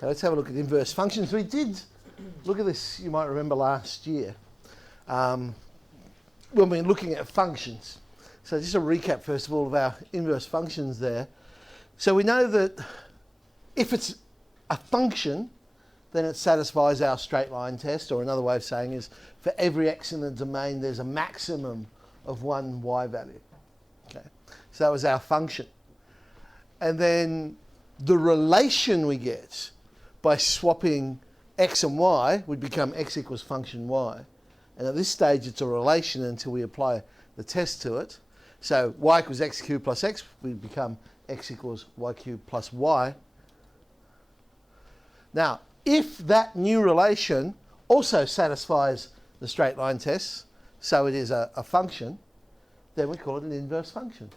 Okay, let's have a look at inverse functions. We did look at this, you might remember, last year when we were looking at functions. So just a recap, first of all, of our inverse functions there. So we know that if it's a function, then it satisfies our straight line test, or another way of saying is for every x in the domain, there's a maximum of one y value. Okay, so that was our function. And then the relation we get by swapping x and y would become x equals function y. And at this stage, it's a relation until we apply the test to it. So y equals x cubed plus x would become x equals y cubed plus y. Now, if that new relation also satisfies the straight line test, so it is a function, then we call it an inverse function.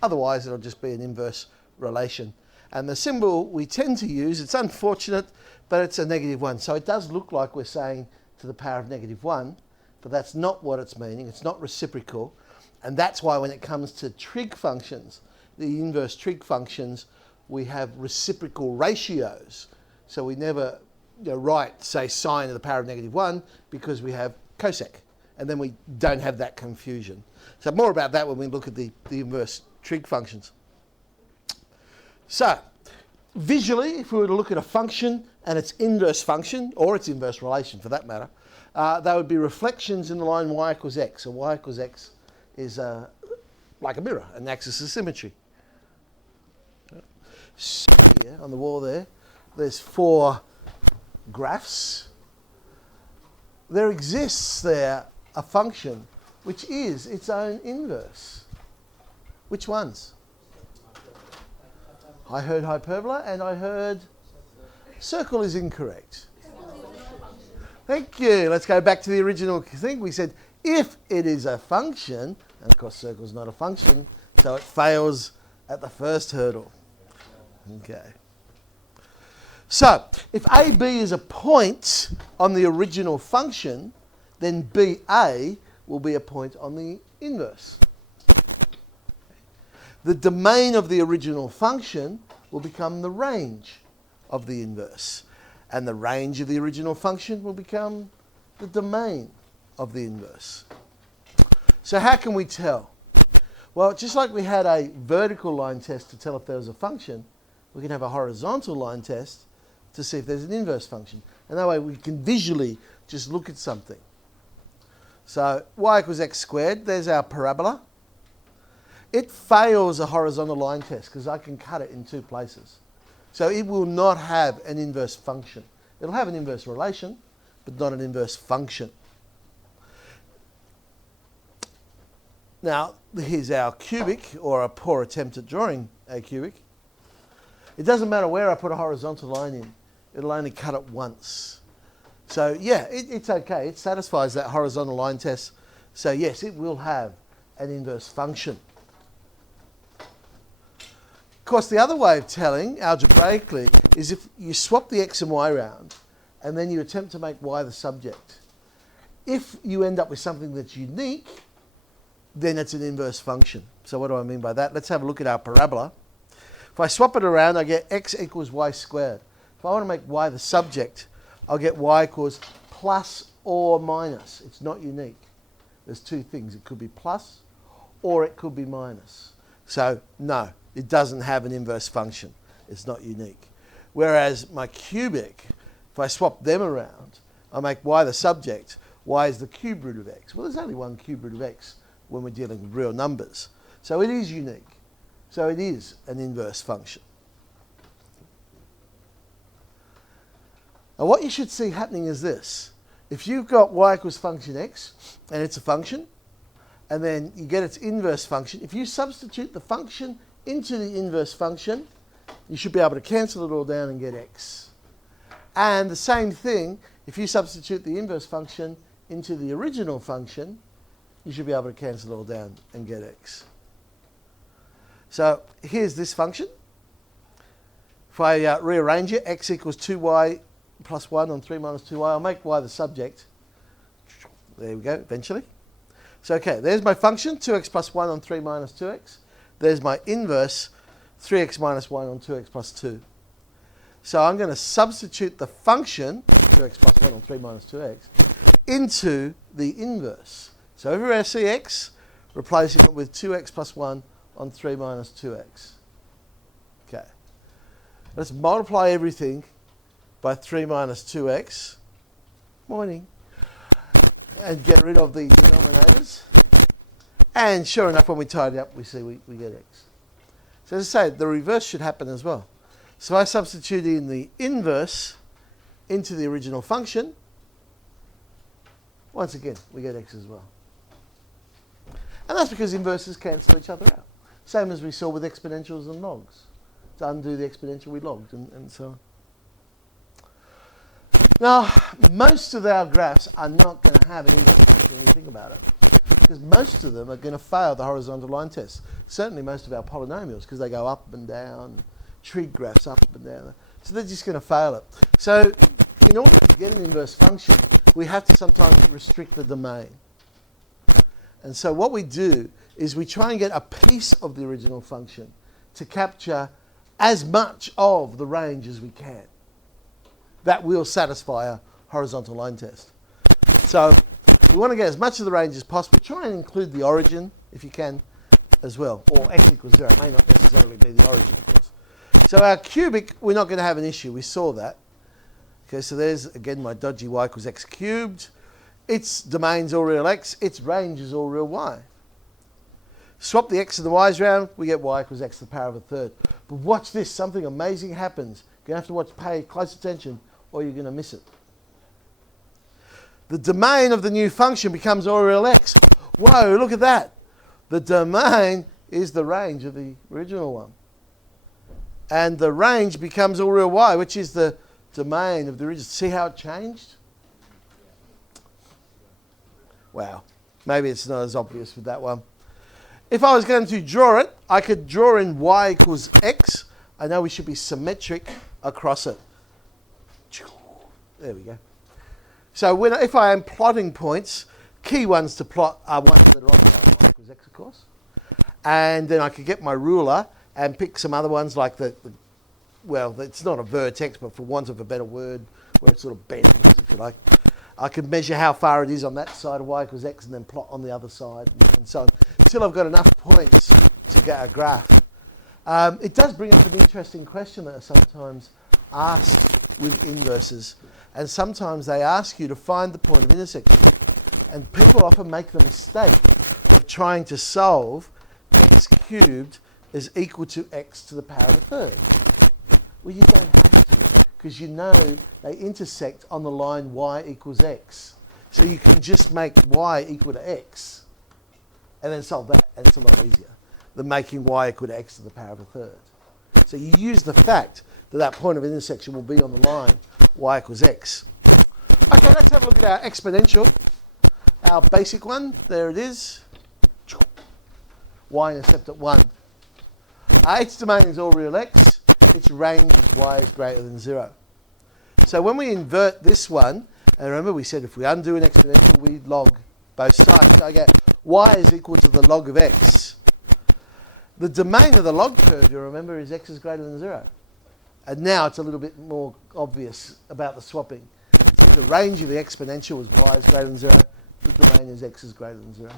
Otherwise, it'll just be an inverse relation. And the symbol we tend to use, it's unfortunate, but it's a -1. So it does look like we're saying to the power of -1, but that's not what it's meaning. It's not reciprocal. And that's why when it comes to trig functions, the inverse trig functions, we have reciprocal ratios. So we never write, say, sine to the power of -1 because we have cosec. And then we don't have that confusion. So more about that when we look at the inverse trig functions. So visually, if we were to look at a function and its inverse function, or its inverse relation for that matter, they would be reflections in the line y equals x. So y equals x is like a mirror, an axis of symmetry. So here on the wall there's 4 graphs. There exists there a function which is its own inverse. Which ones? I heard hyperbola and I heard circle is incorrect. Thank you. Let's go back to the original thing. We said if it is a function, and of course circle is not a function, so it fails at the first hurdle. Okay. So if AB is a point on the original function, then BA will be a point on the inverse. The domain of the original function will become the range of the inverse. And the range of the original function will become the domain of the inverse. So how can we tell? Well, just like we had a vertical line test to tell if there was a function, we can have a horizontal line test to see if there's an inverse function. And that way we can visually just look at something. So y equals x squared, there's our parabola. It fails a horizontal line test because I can cut it in 2 places. So it will not have an inverse function. It'll have an inverse relation, but not an inverse function. Now, here's our cubic, or a poor attempt at drawing a cubic. It doesn't matter where I put a horizontal line in. It'll only cut it once. So yeah, it's okay. It satisfies that horizontal line test. So yes, it will have an inverse function. Of course, the other way of telling, algebraically, is if you swap the x and y around, and then you attempt to make y the subject. If you end up with something that's unique, then it's an inverse function. So what do I mean by that? Let's have a look at our parabola. If I swap it around, I get x equals y squared. If I want to make y the subject, I'll get y equals plus or minus. It's not unique. There's 2 things. It could be plus or it could be minus. So no, it doesn't have an inverse function. It's not unique. Whereas my cubic, if I swap them around, I make y the subject. Y is the cube root of x. Well, there's only one cube root of x when we're dealing with real numbers. So it is unique. So it is an inverse function. And what you should see happening is this. If you've got y equals function x, and it's a function, and then you get its inverse function, if you substitute the function into the inverse function, you should be able to cancel it all down and get x. And the same thing, if you substitute the inverse function into the original function, you should be able to cancel it all down and get x. So here's this function. If I rearrange it, x equals 2y plus 1 on 3 minus 2y, I'll make y the subject. There we go, eventually. So okay, there's my function, 2x plus 1 on 3 minus 2x. There's my inverse, 3x minus 1 on 2x plus 2. So I'm going to substitute the function, 2x plus 1 on 3 minus 2x, into the inverse. So everywhere I see x, replacing it with 2x plus 1 on 3 minus 2x. Okay. Let's multiply everything by 3 minus 2x. Morning. And get rid of the denominators. And sure enough, when we tidy up, we see we get x. So as I say, the reverse should happen as well. So I substitute in the inverse into the original function. Once again, we get x as well. And that's because inverses cancel each other out. Same as we saw with exponentials and logs. To undo the exponential, we logged, and so on. Now, most of our graphs are not going to have an inverse when you think about it, because most of them are going to fail the horizontal line test. Certainly most of our polynomials, because they go up and down, trig graphs up and down. So they're just going to fail it. So in order to get an inverse function, we have to sometimes restrict the domain. And so what we do is we try and get a piece of the original function to capture as much of the range as we can. That will satisfy a horizontal line test. So we want to get as much of the range as possible. Try and include the origin, if you can, as well. Or x equals 0. It may not necessarily be the origin, of course. So our cubic, we're not going to have an issue. We saw that. Okay, so there's, again, my dodgy y equals x cubed. Its domain's all real x. Its range is all real y. Swap the x and the y's around, we get y equals x to the power of a third. But watch this, something amazing happens. You're going to have to pay close attention, or you're going to miss it. The domain of the new function becomes all real x. Whoa, look at that. The domain is the range of the original one. And the range becomes all real y, which is the domain of the original. See how it changed? Wow. Maybe it's not as obvious with that one. If I was going to draw it, I could draw in y equals x. I know we should be symmetric across it. There we go. So if I am plotting points, key ones to plot are ones that are on y equals x, of course. And then I could get my ruler and pick some other ones like well, it's not a vertex, but for want of a better word, where it sort of bends, if you like. I can measure how far it is on that side of y equals x and then plot on the other side and so on, until I've got enough points to get a graph. It does bring up an interesting question that are sometimes asked with inverses. And sometimes they ask you to find the point of intersection. And people often make the mistake of trying to solve x cubed is equal to x to the power of a third. Well, you don't have to, because you know they intersect on the line y equals x. So you can just make y equal to x and then solve that, and it's a lot easier than making y equal to x to the power of a third. So you use the fact that that point of intersection will be on the line y equals x. Okay, let's have a look at our exponential. Our basic one, there it is. Y-intercept at 1. Its domain is all real x. Its range is y is greater than 0. So when we invert this one, and remember we said if we undo an exponential, we log both sides. So I get y is equal to the log of x. The domain of the log curve, you remember, is x is greater than 0. And now it's a little bit more obvious about the swapping. So the range of the exponential is y is greater than 0. The domain is x is greater than 0.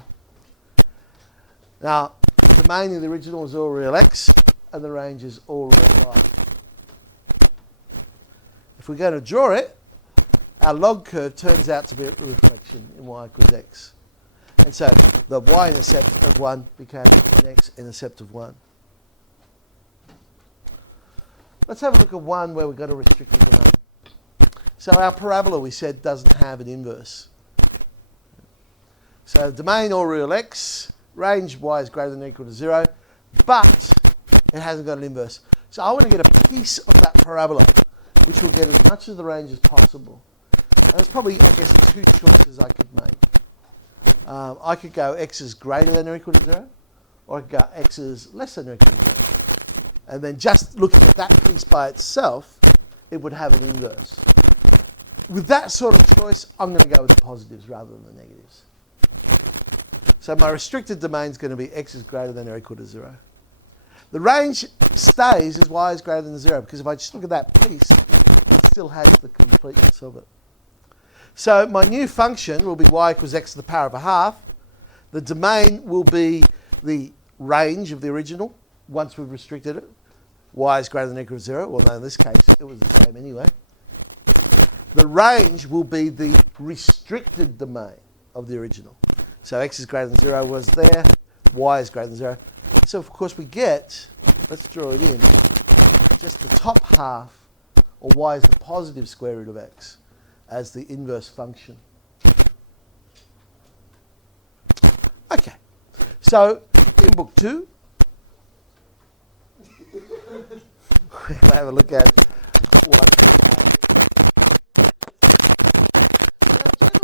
Now, the domain of the original is all real x, and the range is all real y. If we're going to draw it, our log curve turns out to be a reflection in y equals x. And so the y-intercept of 1 became an x-intercept of 1. Let's have a look at one where we've got to restrict the domain. So our parabola, we said, doesn't have an inverse. So the domain all real x, range y is greater than or equal to 0, but it hasn't got an inverse. So I want to get a piece of that parabola, which will get as much of the range as possible. And there's probably, I guess, two choices I could make. I could go x is greater than or equal to 0, or I could go x is less than or equal to 0. And then just looking at that piece by itself, it would have an inverse. With that sort of choice, I'm going to go with the positives rather than the negatives. So my restricted domain is going to be x is greater than or equal to 0. The range stays as y is greater than 0, because if I just look at that piece, it still has the completeness of it. So my new function will be y equals x to the power of a half. The domain will be the range of the original, once we've restricted it. Y is greater than or equal to 0. Well, no, in this case, it was the same anyway. The range will be the restricted domain of the original. So x is greater than 0 was there, y is greater than 0. So, of course, we get, let's draw it in, just the top half, or y is the positive square root of x, as the inverse function. Okay, so in book 2, we'll have a look at what